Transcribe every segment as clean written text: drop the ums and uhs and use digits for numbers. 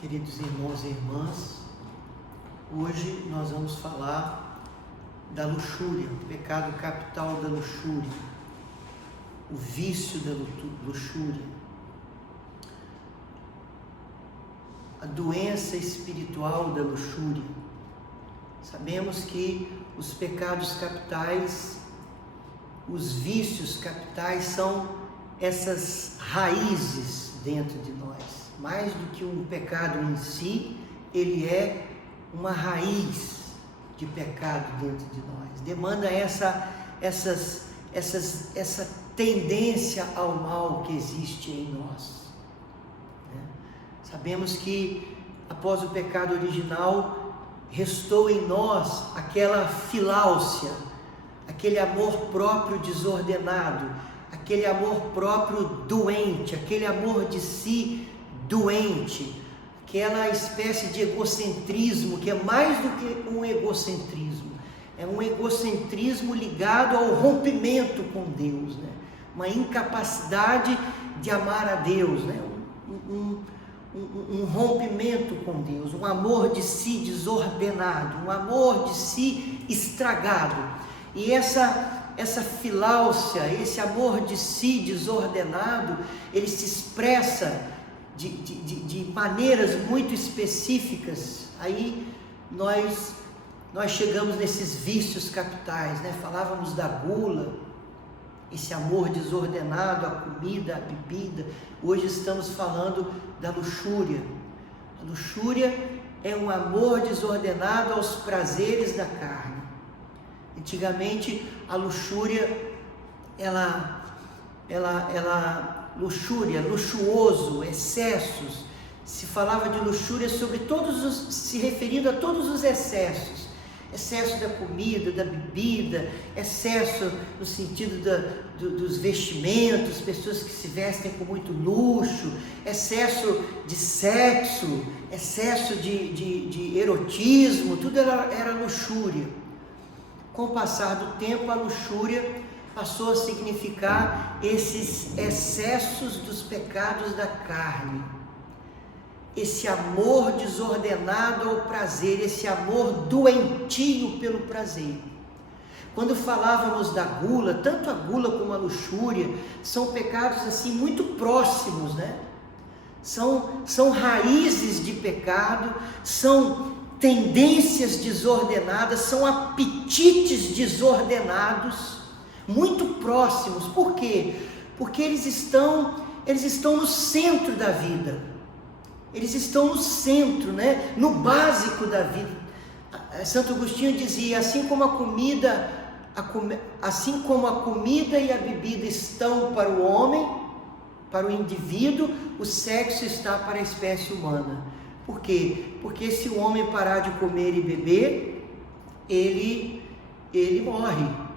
Queridos irmãos e irmãs, hoje nós vamos falar da luxúria, o pecado capital da luxúria, o vício da luxúria, a doença espiritual da luxúria. Sabemos que os pecados capitais, os vícios capitais são essas raízes dentro de nós. Mais do que um pecado em si, ele é uma raiz de pecado dentro de nós. Demanda essa tendência ao mal que existe em nós. Sabemos que após o pecado original, restou em nós aquela filáusia, aquele amor próprio desordenado, aquele amor próprio doente, aquele amor de si doente, aquela espécie de egocentrismo, que é mais do que um egocentrismo, é um egocentrismo ligado ao rompimento com Deus, né? Uma incapacidade de amar a Deus, né? Um rompimento com Deus, um amor de si desordenado, um amor de si estragado. E essa filáusia, esse amor de si desordenado, ele se expressa de maneiras muito específicas. Aí nós chegamos nesses vícios capitais, né? Falávamos da gula, esse amor desordenado, a comida, a bebida. Hoje estamos falando da luxúria. A luxúria é um amor desordenado aos prazeres da carne. Antigamente a luxúria, luxúria, luxuoso, excessos, se falava de luxúria se referindo a todos os excessos. Excesso da comida, da bebida, excesso no sentido dos vestimentos, pessoas que se vestem com muito luxo, excesso de sexo, excesso de erotismo, tudo era luxúria. Com o passar do tempo, a luxúria passou a significar esses excessos dos pecados da carne, esse amor desordenado ao prazer, esse amor doentio pelo prazer. Quando falávamos da gula, tanto a gula como a luxúria são pecados assim muito próximos, né? São raízes de pecado, são tendências desordenadas, são apetites desordenados, muito próximos. Por quê? Porque eles estão no centro da vida. Eles estão no centro, né? No básico da vida. Santo Agostinho dizia: assim como a comida e a bebida estão para o homem, para o indivíduo, o sexo está para a espécie humana. Por quê? Porque se o homem parar de comer e beber, ele morre.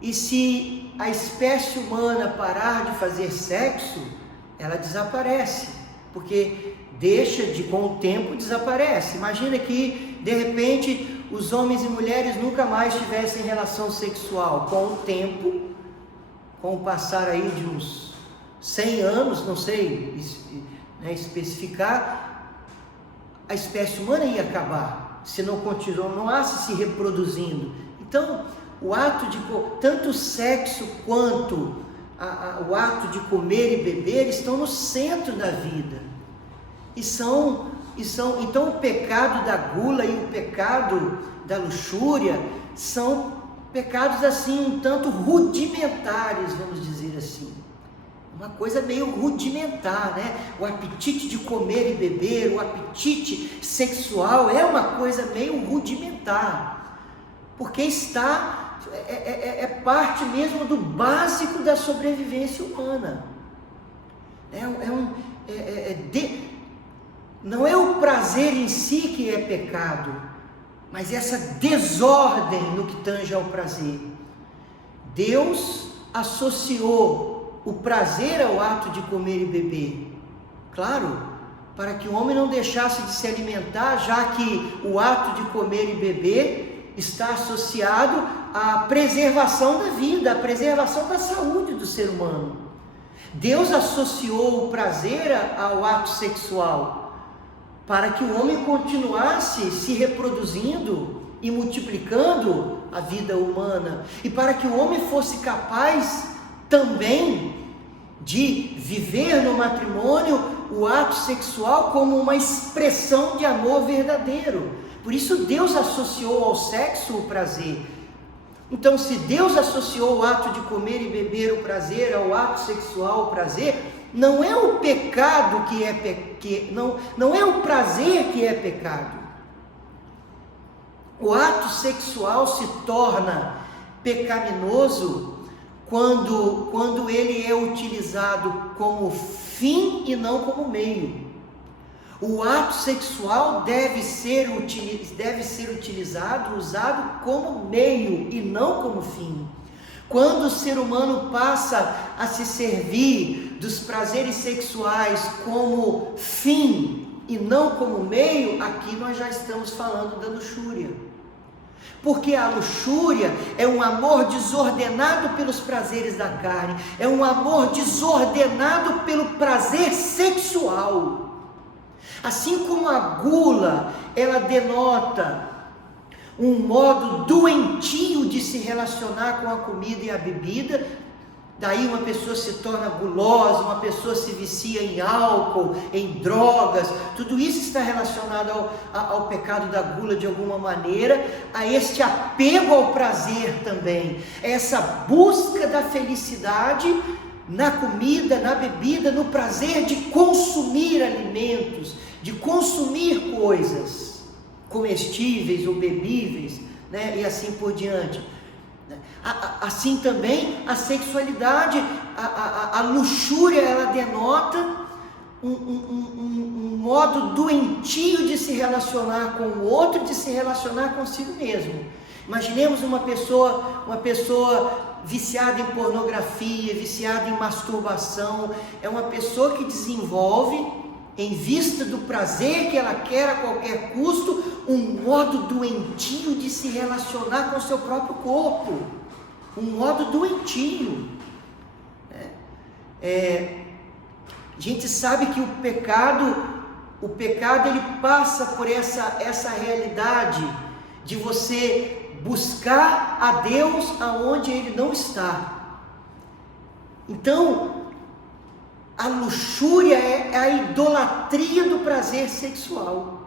E se a espécie humana parar de fazer sexo, ela desaparece, porque com o tempo desaparece. Imagina que de repente os homens e mulheres nunca mais tivessem relação sexual. Com o tempo, com o passar aí de uns 100 anos, não sei especificar, a espécie humana ia acabar, se não continuasse se reproduzindo. Então, o ato de tanto o sexo quanto o ato de comer e beber estão no centro da vida. Então o pecado da gula e o pecado da luxúria são pecados assim um tanto rudimentares, vamos dizer assim. Uma coisa meio rudimentar, né? O apetite de comer e beber, o apetite sexual é uma coisa meio rudimentar, porque é parte mesmo do básico da sobrevivência humana. Não é o prazer em si que é pecado, mas essa desordem no que tange ao prazer. Deus associou o prazer ao ato de comer e beber, claro, para que o homem não deixasse de se alimentar, já que o ato de comer e beber está associado à preservação da vida, à preservação da saúde do ser humano. Deus associou o prazer ao ato sexual, para que o homem continuasse se reproduzindo e multiplicando a vida humana, e para que o homem fosse capaz também de viver no matrimônio o ato sexual como uma expressão de amor verdadeiro. Por isso Deus associou ao sexo o prazer. Então, se Deus associou o ato de comer e beber o prazer ao ato sexual o prazer, não é o pecado não é o prazer que é pecado. O ato sexual se torna pecaminoso quando ele é utilizado como fim e não como meio. O ato sexual deve ser usado como meio e não como fim. Quando o ser humano passa a se servir dos prazeres sexuais como fim e não como meio, aqui nós já estamos falando da luxúria. Porque a luxúria é um amor desordenado pelos prazeres da carne, é um amor desordenado pelo prazer sexual. Assim como a gula, ela denota um modo doentio de se relacionar com a comida e a bebida, daí uma pessoa se torna gulosa, uma pessoa se vicia em álcool, em drogas, tudo isso está relacionado ao pecado da gula de alguma maneira, a este apego ao prazer também, essa busca da felicidade na comida, na bebida, no prazer de consumir alimentos, de consumir coisas comestíveis ou bebíveis, né? E assim por diante. Assim também a sexualidade, a luxúria, ela denota um modo doentio de se relacionar com o outro, de se relacionar consigo mesmo. Imaginemos uma pessoa viciada em pornografia, viciada em masturbação, é uma pessoa que desenvolve, em vista do prazer que ela quer a qualquer custo, um modo doentio de se relacionar com o seu próprio corpo, um modo doentio. A gente sabe que o pecado ele passa por essa realidade de você buscar a Deus aonde Ele não está. Então, a luxúria é a idolatria do prazer sexual.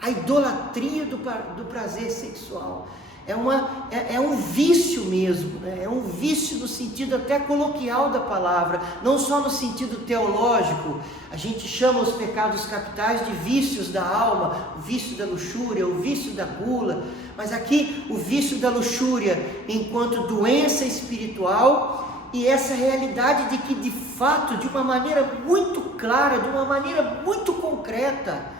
A idolatria do prazer sexual. É um vício mesmo, né? É um vício no sentido até coloquial da palavra, não só no sentido teológico. A gente chama os pecados capitais de vícios da alma, o vício da luxúria, o vício da gula, mas aqui o vício da luxúria enquanto doença espiritual, e essa realidade de que de fato, de uma maneira muito clara, de uma maneira muito concreta,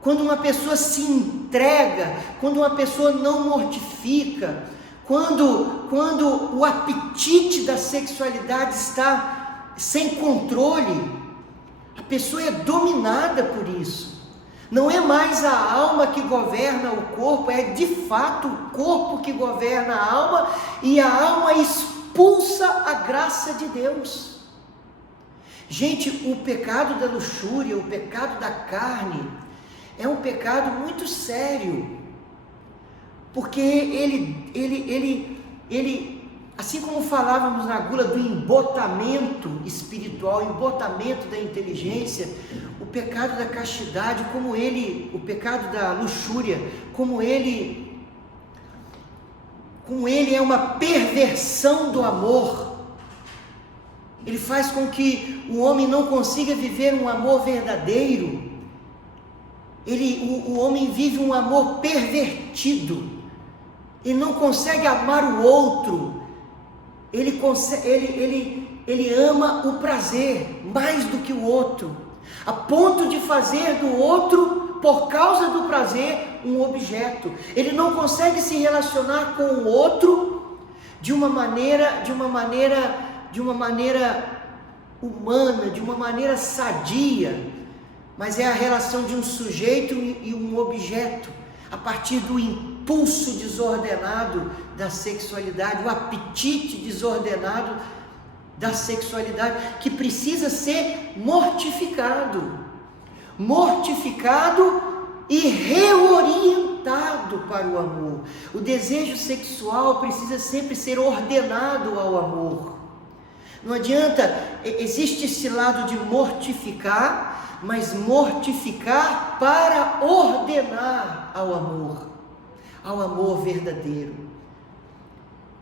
quando uma pessoa se entrega, quando uma pessoa não mortifica, quando o apetite da sexualidade está sem controle, a pessoa é dominada por isso. Não é mais a alma que governa o corpo, é de fato o corpo que governa a alma, e a alma expulsa a graça de Deus. Gente, o pecado da luxúria, o pecado da carne, é um pecado muito sério, porque ele, assim como falávamos na gula do embotamento espiritual, embotamento da inteligência, o pecado da castidade, o pecado da luxúria, como ele é uma perversão do amor. Ele faz com que o homem não consiga viver um amor verdadeiro. O homem vive um amor pervertido. Ele não consegue amar o outro. Ele ama o prazer mais do que o outro, a ponto de fazer do outro, por causa do prazer, um objeto. Ele não consegue se relacionar com o outro de uma maneira humana, de uma maneira sadia, mas é a relação de um sujeito e um objeto, a partir do impulso desordenado da sexualidade, o apetite desordenado da sexualidade, que precisa ser mortificado. mortificado e reorientado para o amor. O desejo sexual precisa sempre ser ordenado ao amor. Não adianta, existe esse lado de mortificar, mas mortificar para ordenar ao amor verdadeiro.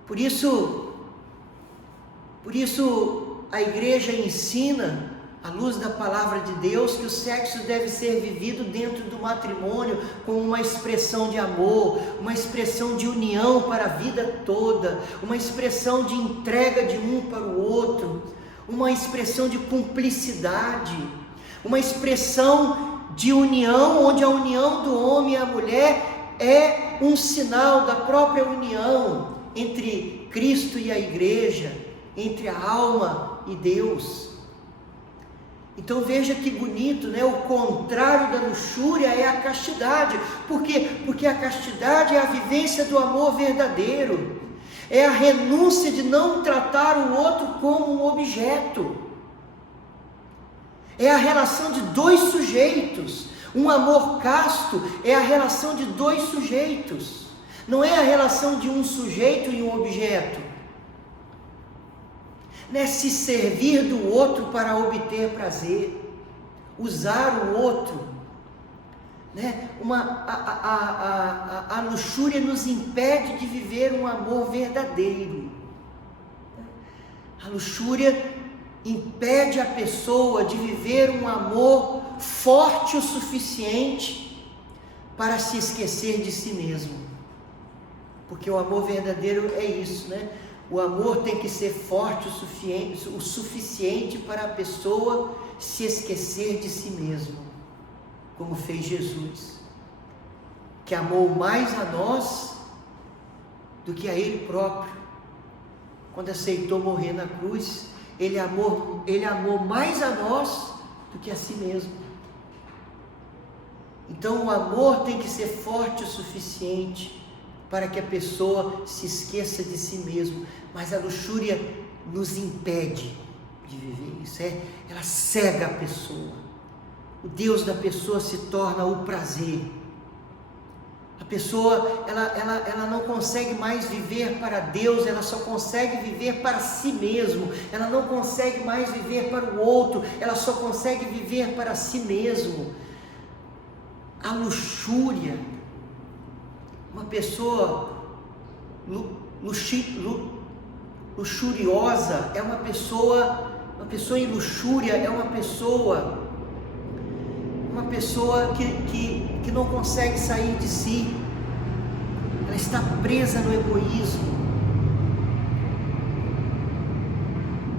Por isso a igreja ensina, à luz da palavra de Deus, que o sexo deve ser vivido dentro do matrimônio como uma expressão de amor, uma expressão de união para a vida toda, uma expressão de entrega de um para o outro, uma expressão de cumplicidade, uma expressão de união, onde a união do homem e a mulher é um sinal da própria união entre Cristo e a igreja, entre a alma e Deus. Então veja que bonito, né? O contrário da luxúria é a castidade. Por quê? Porque a castidade é a vivência do amor verdadeiro, é a renúncia de não tratar o outro como um objeto, é a relação de dois sujeitos. Um amor casto é a relação de dois sujeitos, não é a relação de um sujeito e um objeto. Né, se servir do outro para obter prazer, usar o outro, né? A luxúria nos impede de viver um amor verdadeiro. A luxúria impede a pessoa de viver um amor forte o suficiente para se esquecer de si mesmo, porque o amor verdadeiro é isso, né? O amor tem que ser forte o suficiente para a pessoa se esquecer de si mesmo, como fez Jesus, que amou mais a nós do que a Ele próprio. Quando aceitou morrer na cruz, Ele amou mais a nós do que a si mesmo. Então o amor tem que ser forte o suficiente para que a pessoa se esqueça de si mesmo. Mas a luxúria nos impede de viver isso, ela cega a pessoa. O Deus da pessoa se torna o prazer. A pessoa, ela não consegue mais viver para Deus, ela só consegue viver para si mesmo. Ela não consegue mais viver para o outro, ela só consegue viver para si mesmo. A luxúria, uma pessoa luxuriosa é uma pessoa em luxúria é uma pessoa que não consegue sair de si, ela está presa no egoísmo.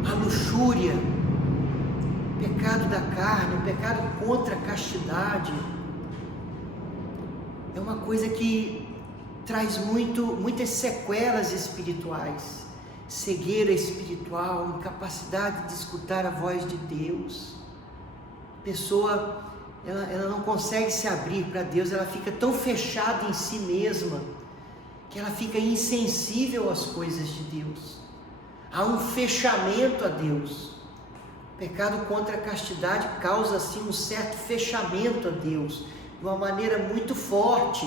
A luxúria, o pecado da carne, o pecado contra a castidade, é uma coisa que traz muitas sequelas espirituais, cegueira espiritual, incapacidade de escutar a voz de Deus. A pessoa, ela não consegue se abrir para Deus, ela fica tão fechada em si mesma, que ela fica insensível às coisas de Deus. Há um fechamento a Deus. O pecado contra a castidade causa assim um certo fechamento a Deus, de uma maneira muito forte.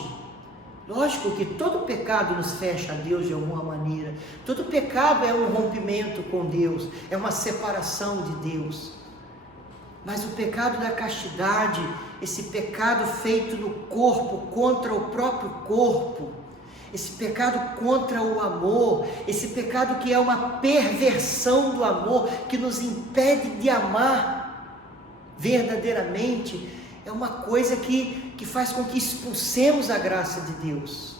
Lógico que todo pecado nos fecha a Deus de alguma maneira. Todo pecado é um rompimento com Deus, é uma separação de Deus. Mas o pecado da castidade, esse pecado feito no corpo, contra o próprio corpo, esse pecado contra o amor, esse pecado que é uma perversão do amor, que nos impede de amar verdadeiramente, é uma coisa que faz com que expulsemos a graça de Deus.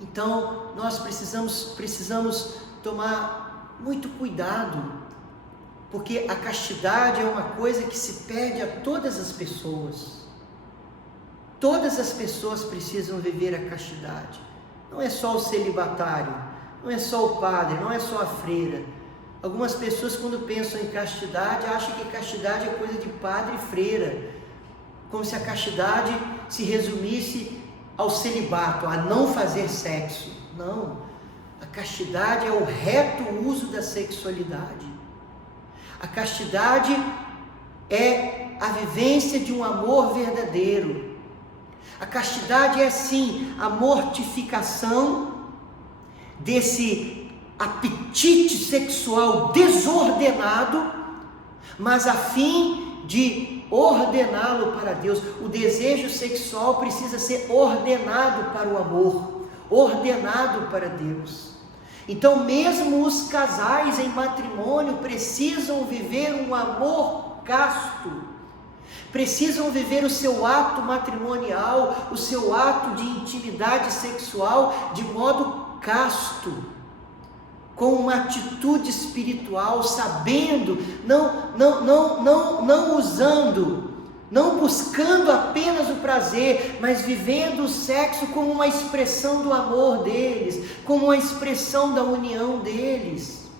Então, nós precisamos tomar muito cuidado, porque a castidade é uma coisa que se pede a todas as pessoas. Todas as pessoas precisam viver a castidade. Não é só o celibatário, não é só o padre, não é só a freira. Algumas pessoas, quando pensam em castidade, acham que castidade é coisa de padre e freira, como se a castidade se resumisse ao celibato, a não fazer sexo. Não, a castidade é o reto uso da sexualidade. A castidade é a vivência de um amor verdadeiro. A castidade é sim a mortificação desse apetite sexual desordenado, mas a fim de ordená-lo para Deus. O desejo sexual precisa ser ordenado para o amor, ordenado para Deus. Então mesmo os casais em matrimônio precisam viver um amor casto, precisam viver o seu ato matrimonial, o seu ato de intimidade sexual de modo casto, com uma atitude espiritual, sabendo, não usando, não buscando apenas o prazer, mas vivendo o sexo como uma expressão do amor deles, como uma expressão da união deles.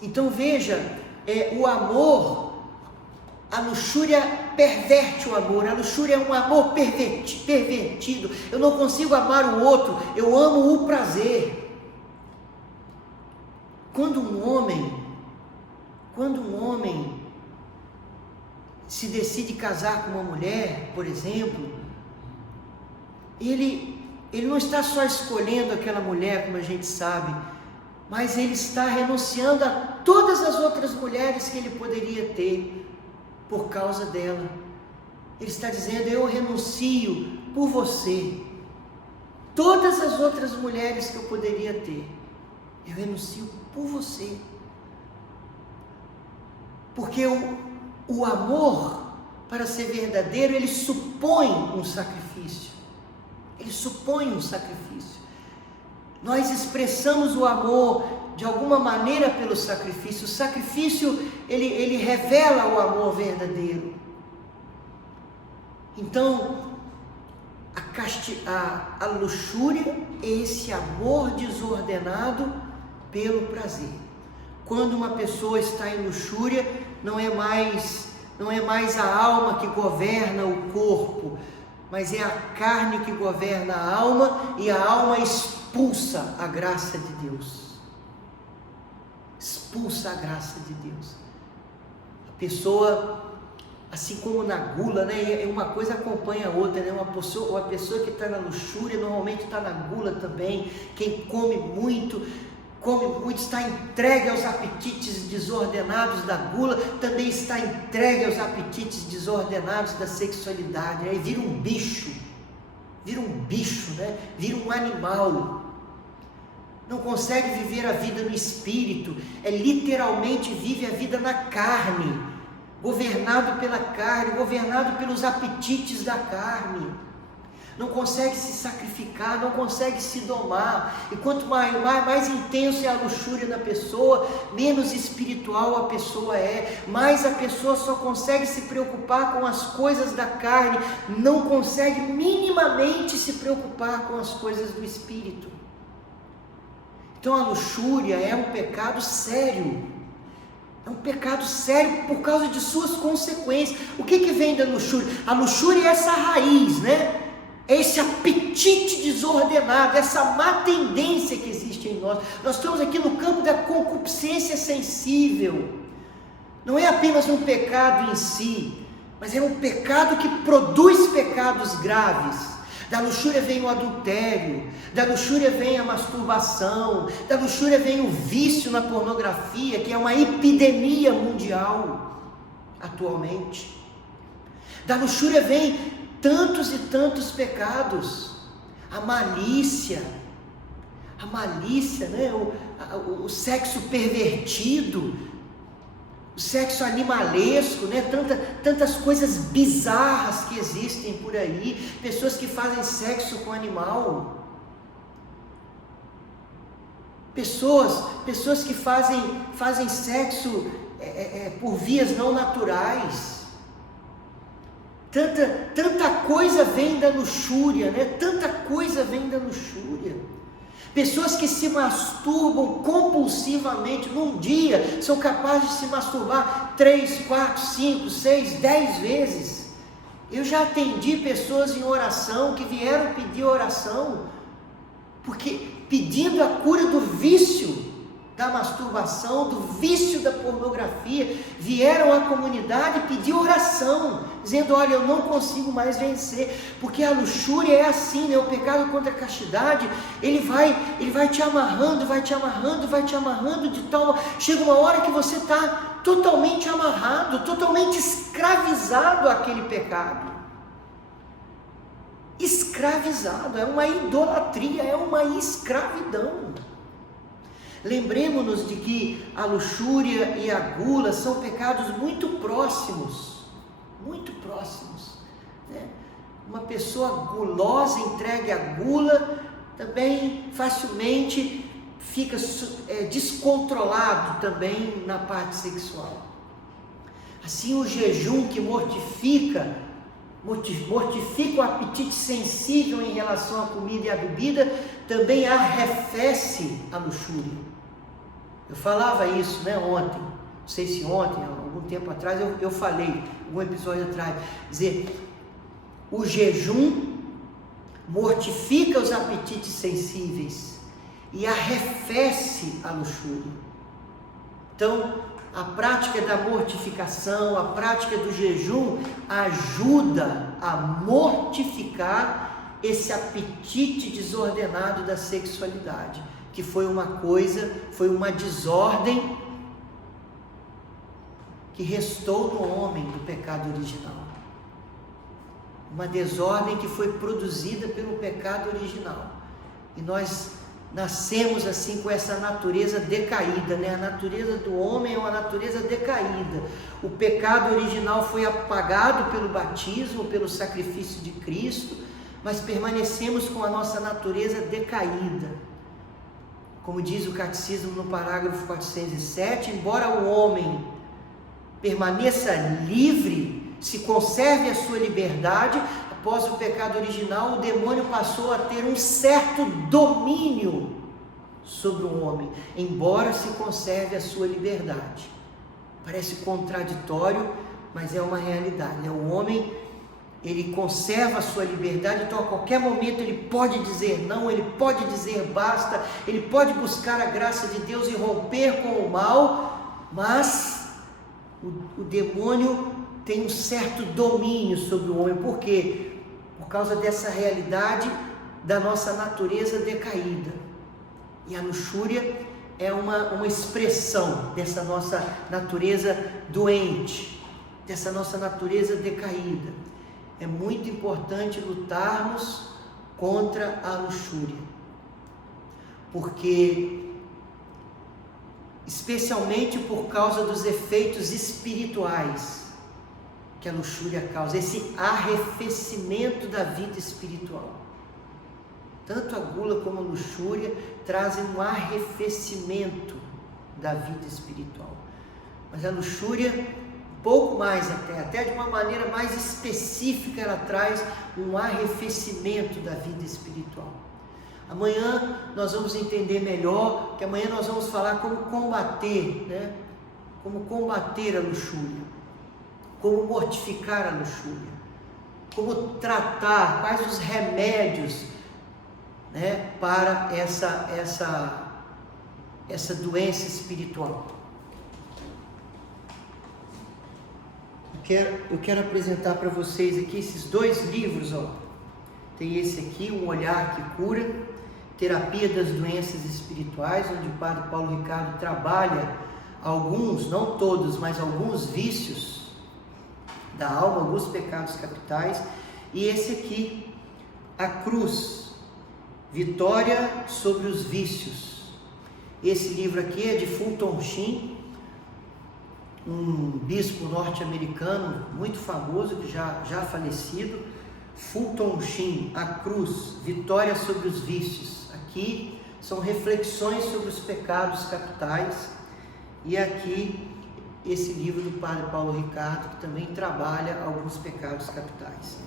Então veja, o amor, a luxúria perverte o amor, a luxúria é um amor pervertido. Eu não consigo amar o outro, eu amo o prazer. Quando um homem se decide casar com uma mulher, por exemplo, ele não está só escolhendo aquela mulher, como a gente sabe, mas ele está renunciando a todas as outras mulheres que ele poderia ter por causa dela. Ele está dizendo: eu renuncio por você. Todas as outras mulheres que eu poderia ter, eu renuncio por você. Porque o amor, para ser verdadeiro, ele supõe um sacrifício. Ele supõe um sacrifício. Nós expressamos o amor de alguma maneira pelo sacrifício. O sacrifício, ele revela o amor verdadeiro. Então, a luxúria é esse amor desordenado pelo prazer. Quando uma pessoa está em luxúria, não é mais a alma que governa o corpo, mas é a carne que governa a alma, e a alma expulsa a graça de Deus. Expulsa a graça de Deus. A pessoa, assim como na gula, né? Uma coisa acompanha a outra, né? Uma pessoa que está na luxúria normalmente está na gula também. Quem come muito, está entregue aos apetites desordenados da gula, também está entregue aos apetites desordenados da sexualidade, né? E vira um bicho, né? Vira um animal. Não consegue viver a vida no espírito, literalmente vive a vida na carne, governado pela carne, governado pelos apetites da carne. Não consegue se sacrificar, não consegue se domar. E quanto mais intenso é a luxúria da pessoa, menos espiritual a pessoa é. Mais a pessoa só consegue se preocupar com as coisas da carne, não consegue minimamente se preocupar com as coisas do espírito. Então a luxúria é um pecado sério. É um pecado sério por causa de suas consequências. O que vem da luxúria? A luxúria é essa raiz, né? É esse apetite desordenado, essa má tendência que existe em nós. Nós estamos aqui no campo da concupiscência sensível. Não é apenas um pecado em si, mas é um pecado que produz pecados graves. Da luxúria vem o adultério, da luxúria vem a masturbação, da luxúria vem o vício na pornografia, que é uma epidemia mundial atualmente. Da luxúria vem tantos e tantos pecados, a malícia, né? o sexo pervertido, o sexo animalesco, né? Tantas coisas bizarras que existem por aí, pessoas que fazem sexo com animal, pessoas que fazem sexo por vias não naturais. Tanta coisa vem da luxúria, né? Tanta coisa vem da luxúria. Pessoas que se masturbam compulsivamente num dia, são capazes de se masturbar 3, 4, 5, 6, 10 vezes. Eu já atendi pessoas em oração que vieram pedir oração, porque pedindo a cura do vício da masturbação, do vício da pornografia, vieram à comunidade pedir oração, dizendo: olha, eu não consigo mais vencer, porque a luxúria é assim, né? O pecado contra a castidade, ele vai te amarrando, de tal, chega uma hora que você está totalmente amarrado, totalmente escravizado àquele pecado. Escravizado, é uma idolatria, é uma escravidão. Lembremos-nos de que a luxúria e a gula são pecados muito próximos, né? Uma pessoa gulosa, entregue à gula, também facilmente fica descontrolado também na parte sexual. Assim, o jejum que mortifica o apetite sensível em relação à comida e à bebida, também arrefece a luxúria. Eu falava isso, né, ontem, não sei se ontem, algum tempo atrás, eu falei, algum episódio atrás, dizer, o jejum mortifica os apetites sensíveis e arrefece a luxúria. Então, a prática da mortificação, a prática do jejum ajuda a mortificar esse apetite desordenado da sexualidade, que foi uma desordem que restou no homem do pecado original. Uma desordem que foi produzida pelo pecado original. E nós nascemos assim com essa natureza decaída, né? A natureza do homem é uma natureza decaída. O pecado original foi apagado pelo batismo, pelo sacrifício de Cristo, mas permanecemos com a nossa natureza decaída. Como diz o Catecismo no parágrafo 407, embora o homem permaneça livre, se conserve a sua liberdade, após o pecado original, o demônio passou a ter um certo domínio sobre o homem, embora se conserve a sua liberdade. Parece contraditório, mas é uma realidade. O homem, ele conserva a sua liberdade, então a qualquer momento ele pode dizer não, ele pode dizer basta, ele pode buscar a graça de Deus e romper com o mal, mas o demônio tem um certo domínio sobre o homem. Por quê? Por causa dessa realidade da nossa natureza decaída. E a luxúria é uma expressão dessa nossa natureza doente, dessa nossa natureza decaída. É muito importante lutarmos contra a luxúria, porque, especialmente por causa dos efeitos espirituais que a luxúria causa, esse arrefecimento da vida espiritual. Tanto a gula como a luxúria trazem um arrefecimento da vida espiritual. Mas a luxúria, pouco mais até de uma maneira mais específica, ela traz um arrefecimento da vida espiritual. Amanhã nós vamos entender melhor, que amanhã nós vamos falar como combater, né? Como combater a luxúria, como mortificar a luxúria, como tratar, quais os remédios, né, para essa doença espiritual. Eu quero apresentar para vocês aqui esses dois livros, ó. Tem esse aqui, Um Olhar que Cura, Terapia das Doenças Espirituais, onde o Padre Paulo Ricardo trabalha alguns, não todos, mas alguns vícios da alma, alguns pecados capitais. E esse aqui, A Cruz, Vitória sobre os Vícios. Esse livro aqui é de Fulton Sheen, um bispo norte-americano muito famoso, que já falecido. Fulton Sheen, A Cruz, Vitória sobre os Vícios. Aqui são reflexões sobre os pecados capitais. E aqui esse livro do Padre Paulo Ricardo, que também trabalha alguns pecados capitais.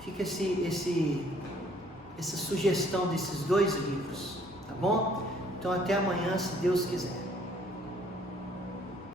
Fica essa sugestão desses dois livros, tá bom? Então até amanhã, se Deus quiser.